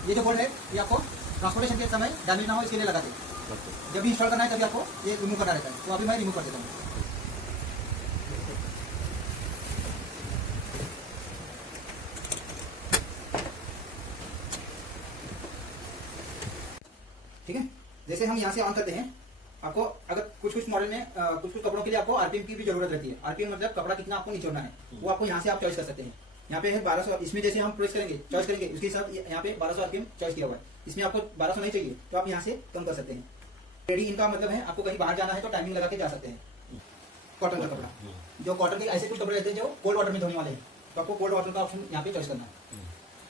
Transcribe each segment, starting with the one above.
ये जो बोर्ड है ये आपको ट्रांसपोर्टेशन के समय डैमेज ना हो इसके लिए लगाते हैं। जब भी इंस्टॉल करना है तभी आपको ये रिमूव करना रहता है, तो अभी मैं रिमूव कर देता हूँ। ठीक है, जैसे हम यहाँ से ऑन करते हैं, आपको अगर कुछ कुछ मॉडल में कुछ कुछ कपड़ों के लिए आपको आरपीएम की भी जरूरत रहती है। आरपीएम मतलब कपड़ा कितना आपको निचोड़ना है, वो आपको यहाँ से आप चॉइस कर सकते हैं। यहाँ पे है 1200, इसमें जैसे हम प्रेस करेंगे चॉइस करेंगे उसके साथ यहाँ पे 1200 आरपीएम चॉइस किया हुआ है। इसमें आपको 1200 नहीं चाहिए तो आप यहाँ से कम कर सकते हैं। रेडी इनका मतलब है आपको कहीं बाहर जाना है तो टाइमिंग लगा के जा सकते हैं। कॉटन का कपड़ा, जो कॉटन के ऐसे कुछ कपड़े रहते हैं जो कोल्ड वाटर में धोने वाले हैं, तो आपको कोल्ड वाटर का ऑप्शन यहाँ पे चॉइस करना है।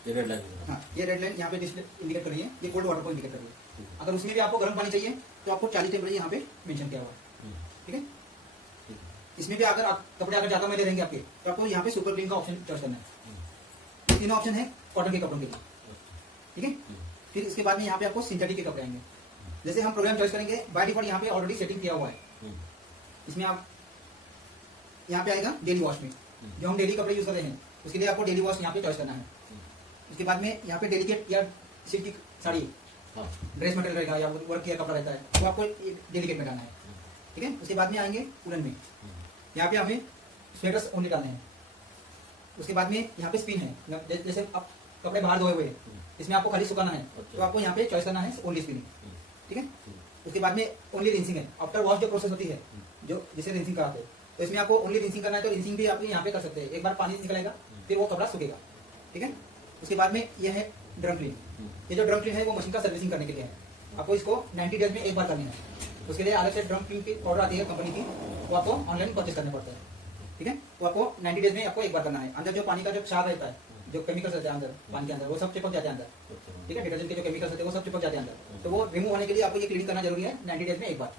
ये रेड लाइन, हाँ, ये रेड लाइन यहाँ पे डिस्प्ले इंडिकेट कर रही है, ये कोल्ड वाटर को इंडिकेट कर रही है। अगर उसमें भी आपको गर्म पानी चाहिए तो आपको 40 टेम्परेचर यहाँ पे मेंशन किया हुआ है। ठीक है, इसमें भी अगर आप कपड़े अगर ज्यादा मैले रहेंगे आपके तो आपको यहाँ पे सुपर क्लीन का ऑप्शन चॉइस करना है। तीनों ऑप्शन है कॉटन के कपड़ों के लिए। ठीक है, फिर इसके बाद में यहाँ पे आपको सिंथेटिक के कपड़े आएंगे। जैसे हम प्रोग्राम चॉइस करेंगे, बाय डिफॉल्ट यहाँ पे ऑलरेडी सेटिंग किया हुआ है। इसमें आप यहाँ पे आएगा डेली वॉश में, जो हम डेली कपड़े यूज कर रहे हैं उसके लिए आपको डेली वॉश यहाँ पे चॉइस करना है। उसके बाद में यहाँ पे डेलिकेट या सिल्क की साड़ी ड्रेस मटेरियल रहेगा या वर्क किया कपड़ा रहता है, तो आपको डेलिकेट में डालना है। ठीक है, उसके बाद में आएंगे वुलन में, यहाँ पे हमें स्वेटर्स ओनली डालने हैं। उसके बाद में यहाँ पे स्पिन है, जैसे आप कपड़े बाहर धोए हुए हैं इसमें आपको खाली सुखाना है तो आपको यहाँ पे चॉइस करना है ओनली स्पिनिंग। ठीक है, उसके बाद में ओनली रिंसिंग है। आफ्टर वॉश जो प्रोसेस होती है, जो जिसे रिंसिंग कराते हैं, तो इसमें आपको ओनली रिंसिंग करना है, तो रिंसिंग भी आप यहाँ पे कर सकते हैं। एक बार पानी निकलेगा फिर वो कपड़ा सूखेगा। ठीक है, उसके बाद में ये है ड्रम क्लीन। ये जो ड्रम क्लीन है वो मशीन का सर्विसिंग करने के लिए है। आपको इसको 90 डेज में एक बार करनी है। उसके लिए अलग से ड्रम क्लीन की ऑर्डर आती है कंपनी की, वो आपको ऑनलाइन परचेस करने पड़ता है। ठीक है, तो आपको 90 डेज में आपको एक बार करना है। अंदर जो पानी का जो क्षार रहता है, जो केमिकल्स रहते हैं अंदर पानी के अंदर, वो सब चिपक जाते हैं अंदर। ठीक है, डिटर्जेंट के जो केमिकल्स होते हैं वो सब चिपक जाते हैं अंदर, तो वो रिमूव होने के लिए आपको ये क्लीनिंग करना जरूरी है 90 डेज में एक बार।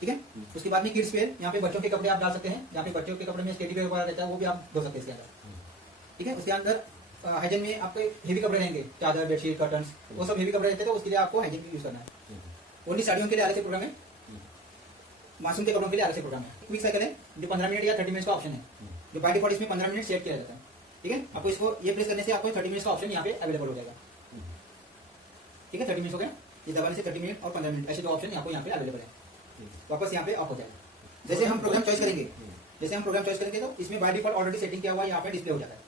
ठीक है, उसके बाद में किड्स वेयर, यहाँ पे बच्चों के कपड़े आप डाल सकते हैं। यहाँ पे बच्चों के कपड़े में स्टेडी वेयर वगैरह रहता है, वो भी आप धो सकते हैं इसके अंदर। ठीक है, उसके अंदर हाइजीन में आपके हेवी कपड़े रहेंगे, चादर, बेडशीट, कर्टन्स, वो सब हेवी कपड़े रहते हैं, तो उसके लिए आपको हाइजीन यूज करना है। ओनली साड़ियों के लिए अलग से प्रोग्राम है, मासूम के कपड़ों के लिए अलग से प्रोग्राम है। क्विक साइकिल है जो 15 मिनट या 30 मिनट का ऑप्शन है, जो बाय डिफॉल्ट इसमें 15 मिनट सेट किया जाता है। ठीक है, आपको इसको ये प्रेस करने से आपको 30 मिनट का ऑप्शन यहाँ पे अवेलेबल हो जाएगा। ठीक है, 30 मिनट हो गया, ये दबाने से 30 मिनट और 15 मिनट ऐसे दो ऑप्शन आपको यहाँ पे अवेलेबल है। वापस यहाँ पे ऑफ हो जाएगा। जैसे हम प्रोग्राम चॉइस करेंगे, तो इसमें बाय डिफॉल्ट ऑलरेडी सेटिंग किया हुआ यहाँ पे डिस्प्ले हो जाता है।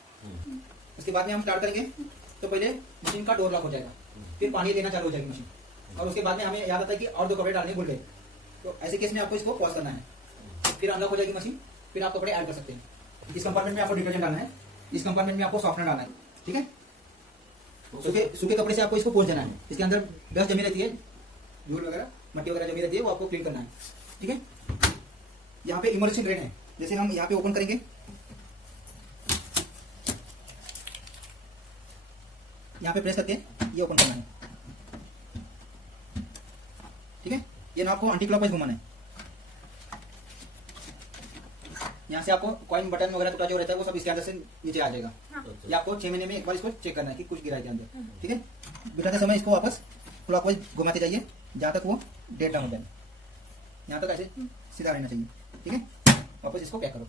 उसके बाद में हम स्टार्ट करेंगे तो पहले मशीन का डोर लॉक हो जाएगा, फिर पानी देना चालू हो जाएगी मशीन, और उसके बाद में हमें याद आता है कि और 2 कपड़े डालने भूल गए, तो ऐसे केस में आपको इसको पॉज करना है, फिर अनलॉक हो जाएगी मशीन, फिर आप कपड़े ऐड कर सकते हैं। इस कंपार्टमेंट में आपको डिटर्जेंट डालना है, इस कंपार्टमेंट में आपको सॉफ्टनर डालना है। ठीक है, सूखे कपड़े से आपको इसको पोंछ देना है। इसके अंदर डस्ट जमी रहती है, धूल वगैरह, मट्टी वगैरह जमी रहती है, वो आपको क्लीन करना है। ठीक है, यहाँ पे इमर्शन ड्रेन है, जैसे हम यहाँ पे ओपन करेंगे, यहाँ पे प्रेस करके ये ओपन करना है। ठीक है, ये नॉब को एंटी क्लॉकवाइज घुमाना है। यहाँ से आपको कॉइन बटन वगैरह टूटा जो रहता है वो सब इसके अंदर से नीचे आ जाएगा। ये आपको 6 महीने में एक बार इसको चेक करना है कि कुछ गिरा है के अंदर। ठीक है, बिठाते समय इसको वापस क्लॉकवाइज घुमाते जाइए जहाँ तक वो डेड डाउन हो जाए, यहाँ तक ऐसे सीधा रहना चाहिए। ठीक है, वापस इसको पैक करो।